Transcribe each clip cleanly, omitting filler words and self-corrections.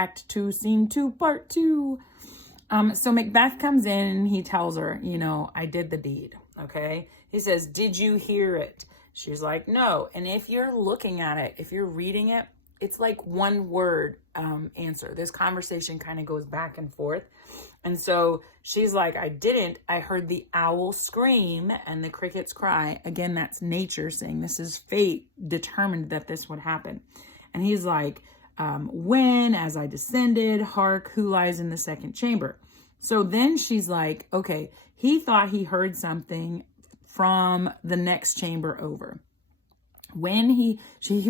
Act 2, Scene 2, Part 2. So Macbeth comes in and he tells her, you know, I did the deed, okay? He says, did you hear it? She's like, no. And if you're looking at it, if you're reading it, it's like one word answer. This conversation kind of goes back and forth. And so she's like, I didn't. I heard the owl scream and the crickets cry. Again, that's nature saying this is fate determined that this would happen. And he's like, when, as I descended, hark, who lies in the second chamber? So then she's like, okay, he thought he heard something from the next chamber over. When he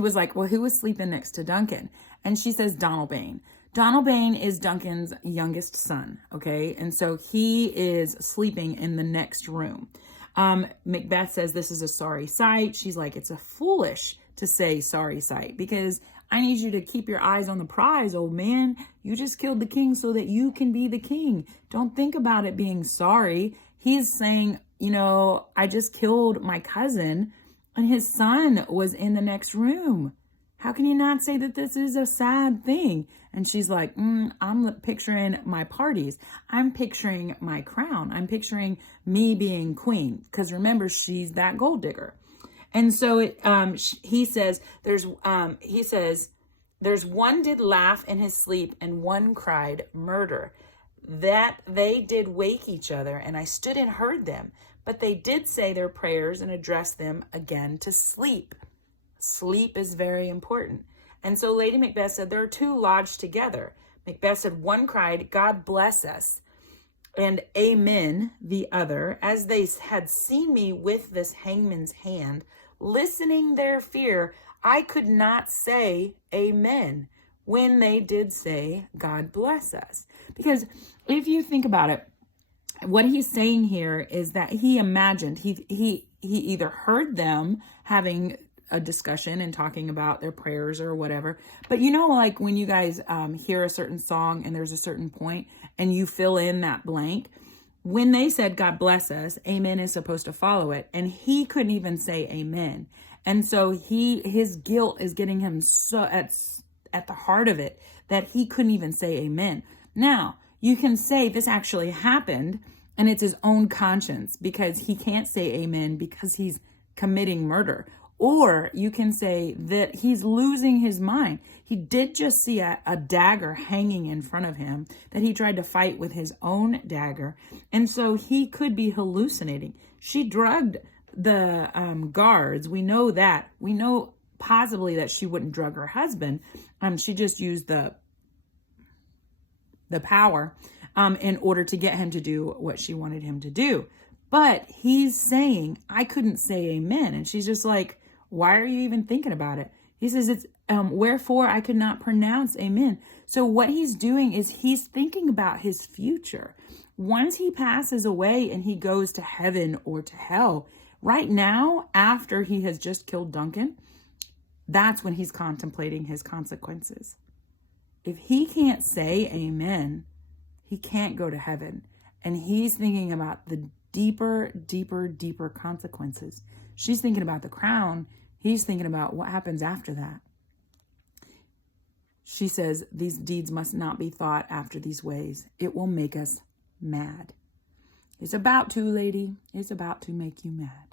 was like, well, who was sleeping next to Duncan? And she says, Donalbain. Donalbain is Duncan's youngest son, okay? And so he is sleeping in the next room. Macbeth says this is a sorry sight. She's like, it's a foolish to say sorry sight because I need you to keep your eyes on the prize, old man. You just killed the king so that you can be the king. Don't think about it being sorry. He's saying, you know, I just killed my cousin and his son was in the next room. How can you not say that this is a sad thing? And she's like, I'm picturing my parties. I'm picturing my crown. I'm picturing me being queen. Because remember, she's that gold digger. And so he says, there's one did laugh in his sleep and one cried murder. That they did wake each other and I stood and heard them, but they did say their prayers and address them again to sleep. Sleep is very important. And so Lady Macbeth said, there are two lodged together. Macbeth said, one cried, God bless us, and amen, the other, as they had seen me with this hangman's hand, listening their fear, I could not say amen when they did say, God bless us. Because if you think about it, what he's saying here is that he imagined, he either heard them having a discussion and talking about their prayers or whatever. But you know, like when you guys hear a certain song and there's a certain point and you fill in that blank, when they said, God bless us, amen is supposed to follow it. And he couldn't even say amen. And so his guilt is getting him so at the heart of it that he couldn't even say amen. Now, you can say this actually happened and it's his own conscience because he can't say amen because he's committing murder. Or you can say that he's losing his mind. He did just see a dagger hanging in front of him that he tried to fight with his own dagger. And so he could be hallucinating. She drugged the guards. We know that. We know possibly that she wouldn't drug her husband. She just used the power in order to get him to do what she wanted him to do. But he's saying, I couldn't say amen. And she's just like, why are you even thinking about it? He says, it's wherefore I could not pronounce amen. So what he's doing is he's thinking about his future. Once he passes away and he goes to heaven or to hell, right now, after he has just killed Duncan, that's when he's contemplating his consequences. If he can't say amen, he can't go to heaven. And he's thinking about the deeper, deeper, deeper consequences. She's thinking about the crown. He's thinking about what happens after that. She says, these deeds must not be thought after these ways. It will make us mad. It's about to, lady. It's about to make you mad.